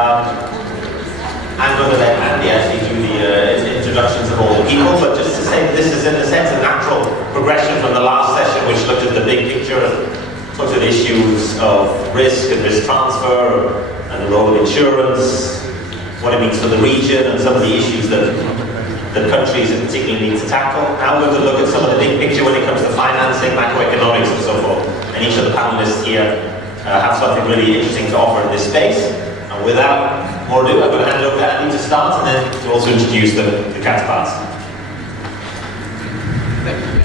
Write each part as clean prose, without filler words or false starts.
I'm going to let Andy actually do the introductions of all the people, but just to say that this is in a sense a natural progression from the last session, which looked at the big picture and looked at issues of risk and risk transfer and the role of insurance, what it means for the region and some of the issues that countries in particular need to tackle. Now we're going to look at some of the big picture when it comes to financing, macroeconomics and so forth. And each of the panelists here have something really interesting to offer in this space. And without more ado, I'm going to hand it over to Andy to start and then to also introduce the counterparts. Thank you.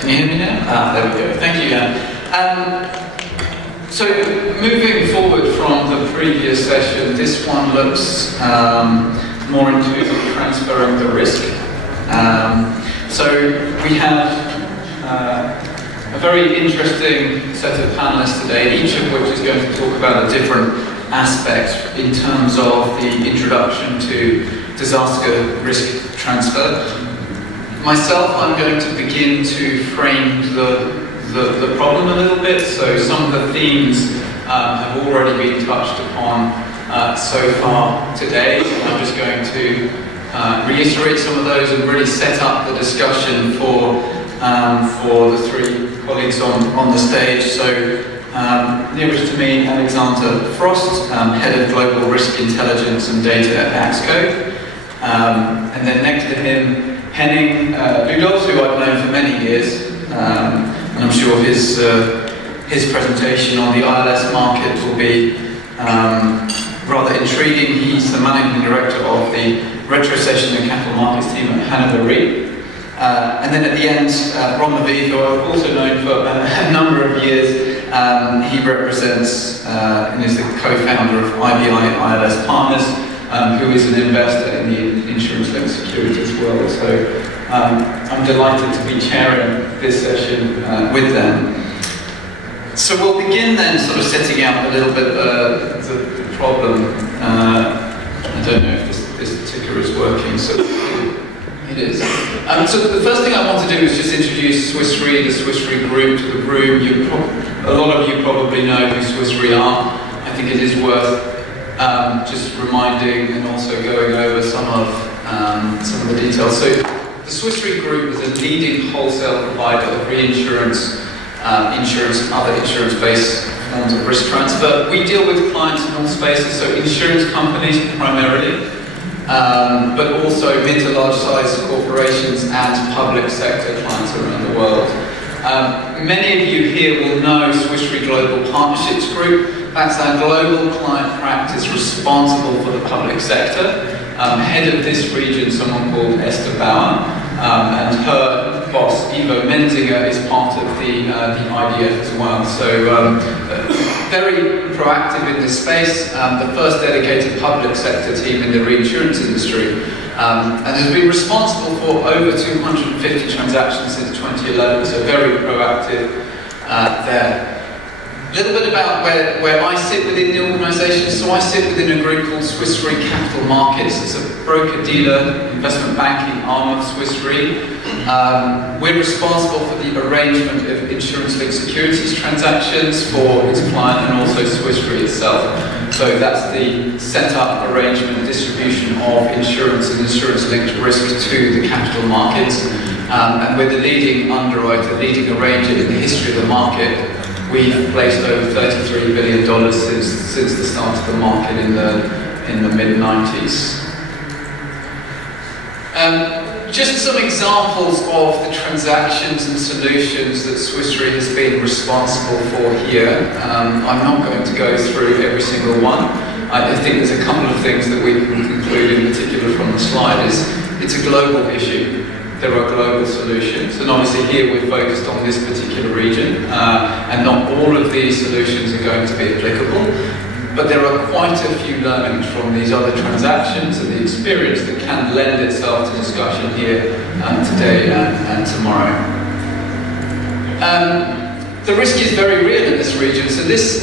Can you hear me now? There we go. Thank you, Jan. So moving forward from the previous session, this one looks more into transferring the risk. So we have a very interesting set of panelists today, each of which is going to talk about a different aspect in terms of the introduction to disaster risk transfer. Myself, I'm going to begin to frame the problem a little bit. So some of the themes have already been touched upon so far today. I'm just going to reiterate some of those and really set up the discussion for the three colleagues on the stage. So nearest to me, Alexander Frost, Head of Global Risk Intelligence and Data at AXCO. And then next to him, Henning Ludolf, who I've known for many years. And I'm sure his presentation on the ILS market will be rather intriguing. He's the Managing Director of the Retrocession and Capital Markets team at Hannover Re. And then at the end, Ron Levy, who I've also known for a number of years. He represents and is the co-founder of IBI ILS Partners, who is an investor in the insurance-linked security as well. So I'm delighted to be chairing this session with them. So we'll begin then sort of setting out a little bit the problem. I don't know if this ticker is working, so it is. So the first thing I want to do is just introduce Swiss Re, the Swiss Re group to the room. A lot of you probably know who Swiss Re are. I think it is worth just reminding and also going over some of the details. So the Swiss Re Group is a leading wholesale provider of reinsurance, insurance and other insurance-based forms of risk transfer. We deal with clients in all spaces, so insurance companies primarily, but also mid to large-sized corporations and public sector clients around the world. Many of you here will know Swiss Re Global Partnerships Group. That's our global client practice responsible for the public sector. Head of this region, someone called Esther Bauer, and her boss, Ivo Menzinger, is part of the IDF as well. So very proactive in this space, the first dedicated public sector team in the reinsurance industry, and has been responsible for over 250 transactions since 2011, so very proactive there. A little bit about where I sit within the organisation. So I sit within a group called Swiss Re Capital Markets. It's a broker-dealer investment banking arm of Swiss Re. We're responsible for the arrangement of insurance-linked securities transactions for its client and also Swiss Re itself. So that's the setup, arrangement, distribution of insurance and insurance-linked risk to the capital markets. And we're the leading underwriter, leading arranger in the history of the market. We've placed over $33 billion since the start of the market in the mid-90s. Just some examples of the transactions and solutions that Swiss Re has been responsible for here. I'm not going to go through every single one. I think there's a couple of things that we can conclude in particular from the slide. It's a global issue. There are global solutions, and obviously here we're focused on this particular region, and not all of these solutions are going to be applicable, but there are quite a few learnings from these other transactions and the experience that can lend itself to discussion here today and tomorrow. The risk is very real in this region, so this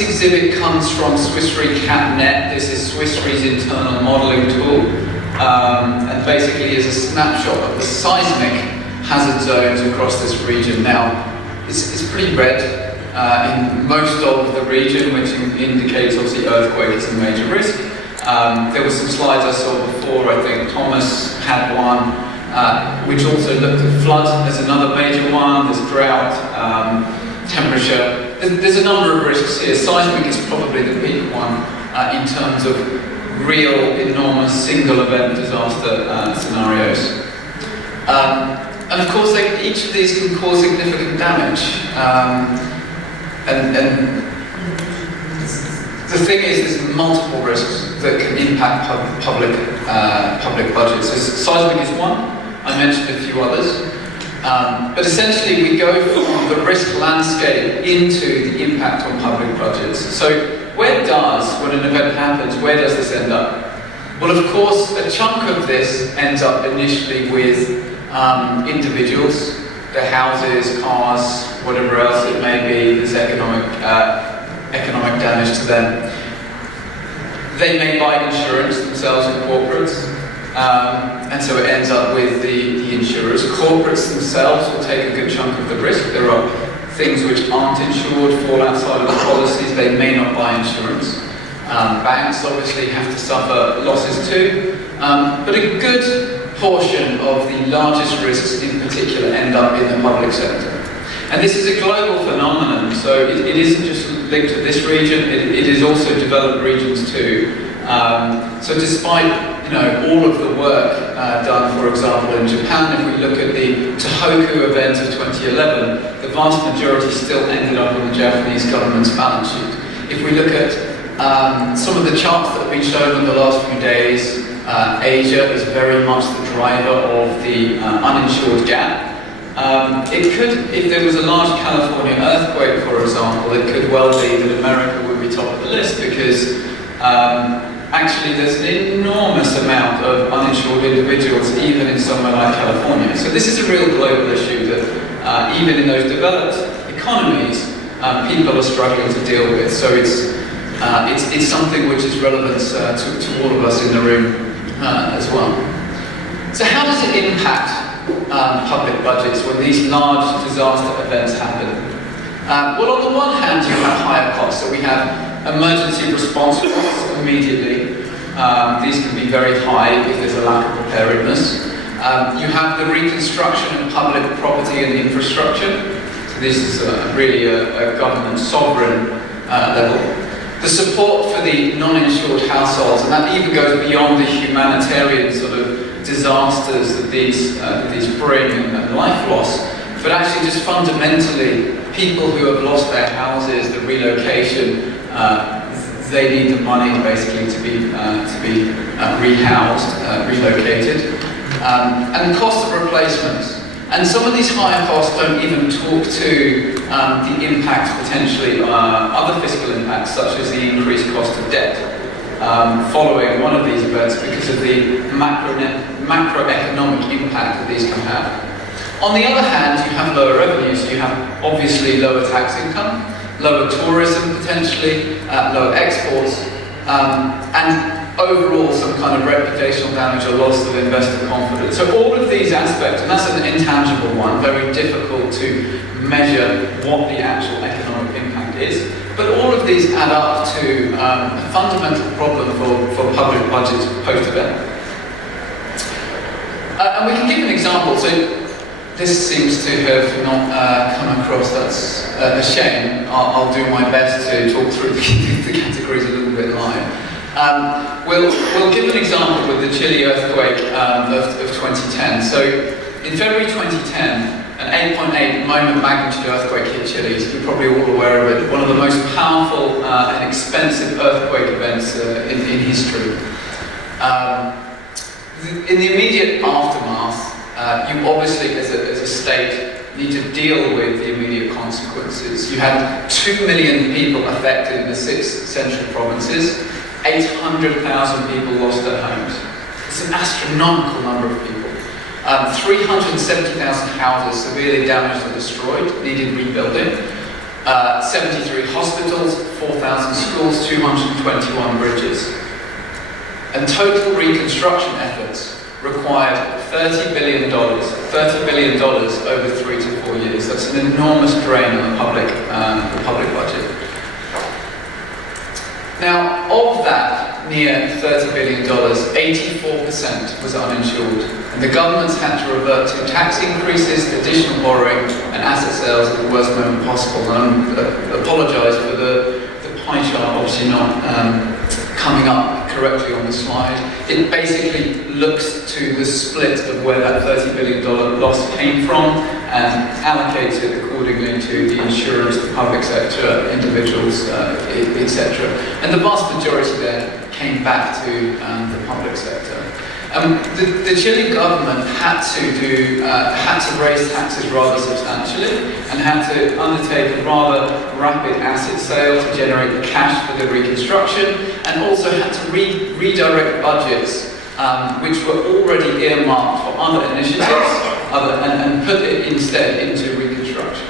exhibit comes from Swiss Re CatNet. This is Swiss Re's internal modelling tool. And basically is a snapshot of the seismic hazard zones across this region. Now, it's pretty red in most of the region, which indicates obviously earthquake is a major risk. There were some slides I saw before, I think Thomas had one, which also looked at flood as another major one. There's drought, temperature. There's a number of risks here. Seismic is probably the big one in terms of real, enormous, single event disaster scenarios. And of course, each of these can cause significant damage. And the thing is, there's multiple risks that can impact public budgets. So seismic is one. I mentioned a few others. But essentially, we go from the risk landscape into the impact on public budgets. So when an event happens, where does this end up? Well, of course, a chunk of this ends up initially with individuals, their houses, cars, whatever else it may be. There's economic damage to them. They may buy insurance themselves in corporates, and so it ends up with the insurers. Corporates themselves will take a good chunk of the risk. There are things which aren't insured, fall outside of the policies, they may not buy insurance. Banks obviously have to suffer losses too, but a good portion of the largest risks in particular end up in the public sector. And this is a global phenomenon, so it isn't just linked to this region, it is also developed regions too. So despite all of the work done, for example, in Japan, if we look at the Tohoku event of 2011, the vast majority still ended up on the Japanese government's balance sheet. If we look at some of the charts that have been shown in the last few days, Asia is very much the driver of the uninsured gap. It could, if there was a large California earthquake, for example, it could well be that America would be top of the list because actually there's an enormous amount of uninsured individuals even in somewhere like California. So this is a real global issue that even in those developed economies, people are struggling to deal with. So it's something which is relevant to all of us in the room as well. So how does it impact public budgets when these large disaster events happen? Well, on the one hand, you have higher costs. So we have emergency response costs immediately. These can be very high if there's a lack of preparedness. You have the reconstruction of public property and infrastructure. So this is really a government sovereign level. The support for the non-insured households, and that even goes beyond the humanitarian sort of disasters that these bring and life loss, but actually just fundamentally, people who have lost their houses, the relocation, they need the money basically to be rehoused, relocated, and the cost of replacements. And some of these higher costs don't even talk to the impact, potentially other fiscal impacts, such as the increased cost of debt following one of these events because of the macroeconomic impact that these can have. On the other hand, you have lower revenues. You have obviously lower tax income, lower tourism potentially, lower exports, and overall some kind of reputational damage or loss of investor confidence. So all of these aspects, and that's an intangible one, very difficult to measure what the actual economic impact is, but all of these add up to a fundamental problem for public budgets post-event. And we can give an example. So this seems to have not come across, that's a shame. I'll do my best to talk through the categories a little bit live. We'll give an example with the Chile earthquake of 2010. So in February 2010, an 8.8 moment magnitude earthquake hit Chile. You're probably all aware of it. One of the most powerful and expensive earthquake events in history. In the immediate aftermath, you obviously, as a state, need to deal with the immediate consequences. You had 2 million people affected in the 6 central provinces. 800,000 people lost their homes. It's an astronomical number of people. 370,000 houses severely damaged or destroyed, needed rebuilding. 73 hospitals, 4,000 schools, 221 bridges. And total reconstruction efforts required $30 billion over 3 to 4 years. That's an enormous drain on the public budget. Now, of that near $30 billion, 84% was uninsured, and the governments had to revert to tax increases, additional borrowing, and asset sales at the worst moment possible. And I apologise for the pie chart obviously not coming up correctly on the slide. It basically looks to the split of where that $30 billion loss came from and allocates it accordingly to the insurers, the public sector, individuals, etc. And the vast majority there came back to the public sector. The Chilean government had to raise taxes rather substantially and had to undertake a rather rapid asset sale to generate the cash for the reconstruction, and also had to redirect budgets which were already earmarked for other initiatives and put it instead into reconstruction.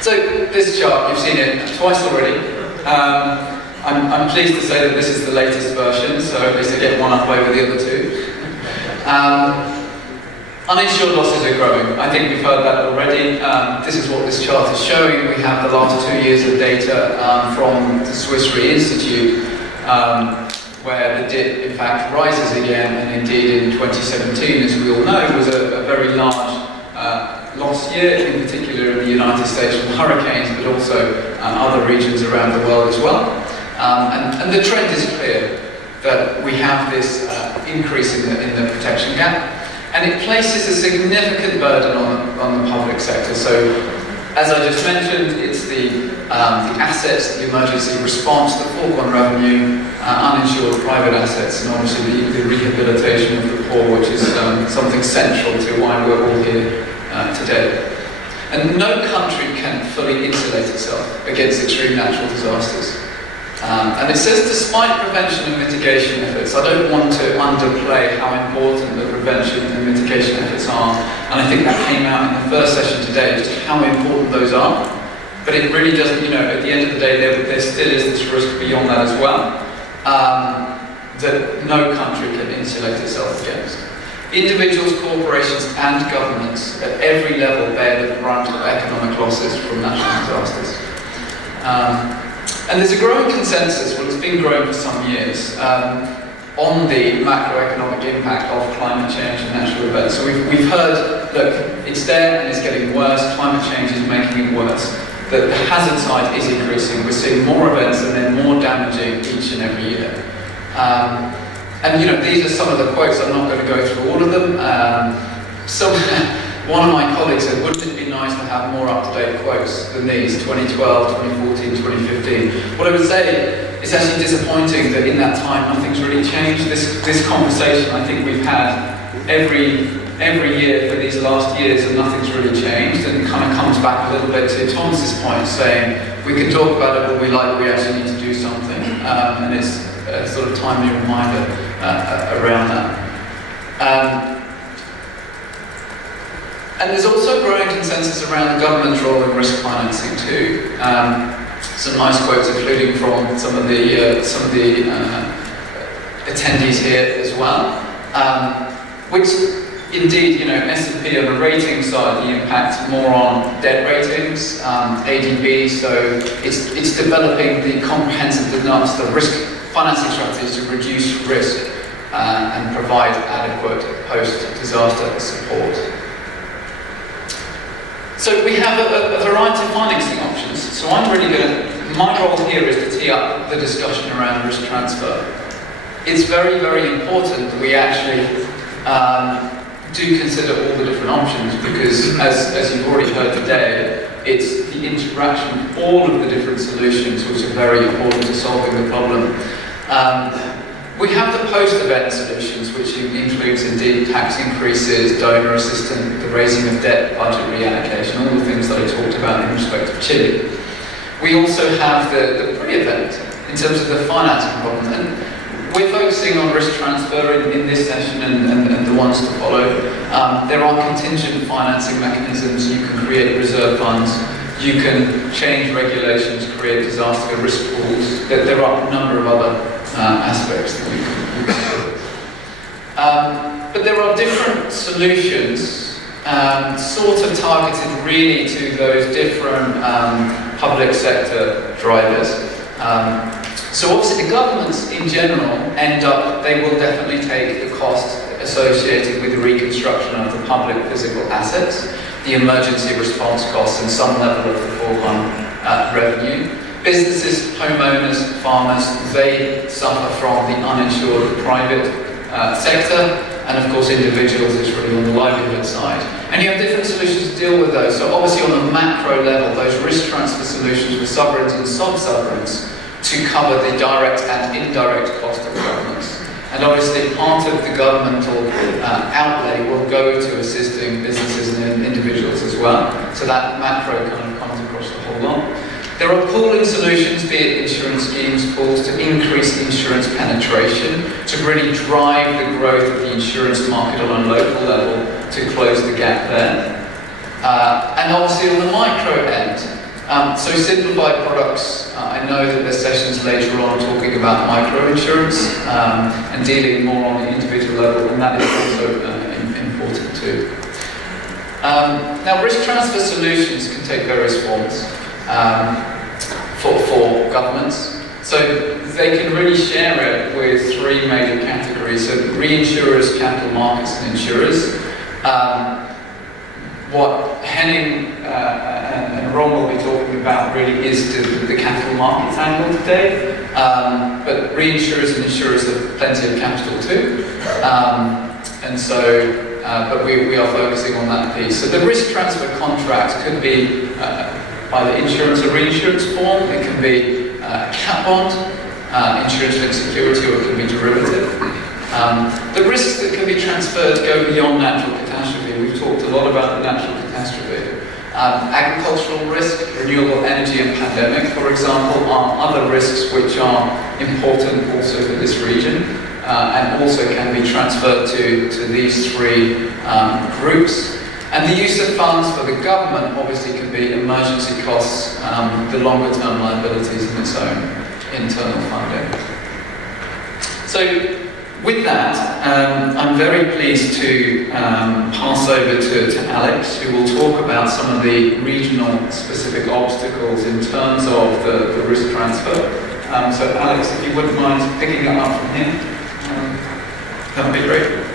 So this chart, you've seen it twice already. I'm pleased to say that this is the latest version, so at least I get one up over the other two. Uninsured losses are growing. I think we've heard that already. This is what this chart is showing. We have the last 2 years of data from the Swiss Re Institute, where the dip in fact rises again, and indeed in 2017, as we all know, was a very large lost year, in particular in the United States from hurricanes, but also other regions around the world as well. And the trend is clear that we have this increase in the protection gap, and it places a significant burden on the public sector. So, as I just mentioned, it's the assets, the emergency response, the foregone revenue, uninsured private assets, and obviously the rehabilitation of the poor, which is something central to why we're all here today. And no country can fully insulate itself against extreme natural disasters. And it says despite prevention and mitigation efforts. I don't want to underplay how important the prevention and mitigation efforts are, and I think that came out in the first session today, just how important those are. But it really doesn't, at the end of the day, there still is this risk beyond that as well, that no country can insulate itself against. Individuals, corporations and governments at every level bear the brunt of economic losses from natural disasters. And there's a growing consensus, well it's been growing for some years, on the macroeconomic impact of climate change and natural events. So we've heard, look, it's there and it's getting worse, climate change is making it worse. The hazard side is increasing, we're seeing more events and they're more damaging each and every year. And these are some of the quotes. I'm not going to go through all of them. One of my colleagues said, wouldn't it be nice to have more up-to-date quotes than these, 2012, 2014, 2015? What I would say, it's actually disappointing that in that time nothing's really changed. This conversation I think we've had every year for these last years and nothing's really changed, and it kind of comes back a little bit to Thomas's point, saying we can talk about it, but we actually need to do something. And it's a sort of timely reminder around that. And there's also growing consensus around the government's role in risk financing too. Some nice quotes, including from some of the attendees here as well, which indeed, S&P on the rating side, the impact more on debt ratings, ADB. So it's developing the comprehensive the risk financing strategies to reduce risk and provide adequate post-disaster support. So we have a variety of financing options. So my role here is to tee up the discussion around risk transfer. It's very, very important that we actually do consider all the different options, because as you've already heard today, it's the interaction of all of the different solutions which are very important to solving the problem. We have the post-event solutions, which includes indeed tax increases, donor assistance, the raising of debt, budget reallocation, all the things that I talked about in respect of Chile. We also have the pre-event in terms of the financing problem. And we're focusing on risk transfer in this session and the ones to follow. There are contingent financing mechanisms. You can create reserve funds. You can change regulations, create disaster risk pools. There are a number of other aspects that you can do. But there are different solutions sort of targeted really to those different public sector drivers. So obviously the governments in general they will definitely take the cost associated with the reconstruction of the public physical assets, the emergency response costs and some level of the foregone revenue. Businesses, homeowners, farmers, they suffer from the uninsured private sector, and of course individuals is really on the livelihood side. And you have different solutions to deal with those. So obviously on the macro level, those risk transfer solutions with sovereigns and sub-sovereigns to cover the direct and indirect cost of governments. And obviously part of the governmental outlay will go to assisting businesses and individuals as well. So that macro kind of comes across the whole lot. There are pooling solutions, be it insurance schemes, pools, to increase insurance penetration, to really drive the growth of the insurance market on a local level, to close the gap there. And obviously on the micro end, so simplified products, I know that there's sessions later on talking about micro insurance and dealing more on the individual level, and that is also important too. Now risk transfer solutions can take various forms. For governments. So they can really share it with three major categories. So reinsurers, capital markets and insurers. What Henning and Ron will be talking about really is the capital markets angle today. But reinsurers and insurers have plenty of capital too. And so, but we are focusing on that piece. So the risk transfer contract could be either insurance or reinsurance form. It can be cat bond, insurance-linked security, or it can be derivative. The risks that can be transferred go beyond natural catastrophe. We've talked a lot about the natural catastrophe. Agricultural risk, renewable energy and pandemic, for example, are other risks which are important also for this region and also can be transferred to these three groups. And the use of funds for the government obviously can be emergency costs, the longer term liabilities and its own internal funding. So with that, I'm very pleased to pass over to Alex, who will talk about some of the regional specific obstacles in terms of the risk transfer. So Alex, if you wouldn't mind picking it up from here, that would be great.